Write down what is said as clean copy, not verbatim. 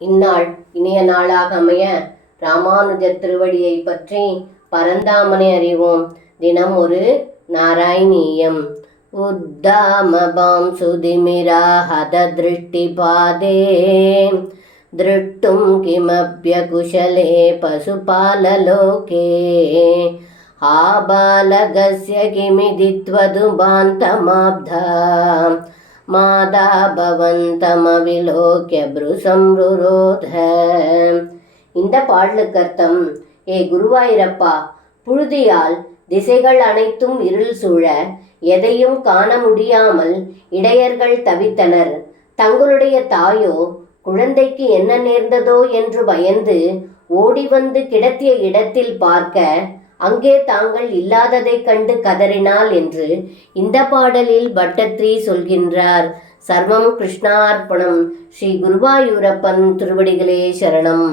இந்நாள் இனிய நாளாக அமைய ராமானுஜர் திருவடியை பற்றி பரந்தாமனை அறிவோம். தினம் ஒரு நாராயணீயம். உத்தாமபாம் சுதிமிராஹத திருஷ்டி பாதே திருஷ்டும் கிமப்ய குஷலே பசுபாலலோகே ஆபாலகஸ்ய கிமிதித்வதுபாந்தமாப்தா மாதா பவந்தமவிலோக்ய ப்ருசம்ருரோத. இந்த பாடலுக்கு அர்த்தம்: ஏ குருவாயிரப்பா, புழுதியால் திசைகள் அனைத்தும் இருள் சூழ எதையும் காண முடியாமல் இடையர்கள் தவித்தனர். தங்களுடைய தாயோ குழந்தைக்கு என்ன நேர்ந்ததோ என்று பயந்து ஓடி வந்து கிடத்திய இடத்தில் பார்க்க அங்கே தாங்கள் இல்லாததைக் கண்டு கதறினாள் என்று இந்த பாடலில் பட்டத்ரி சொல்கின்றார். சர்வம் கிருஷ்ணார்ப்பணம். ஸ்ரீ குருவாயூரப்பன் திருவடிகளே சரணம்.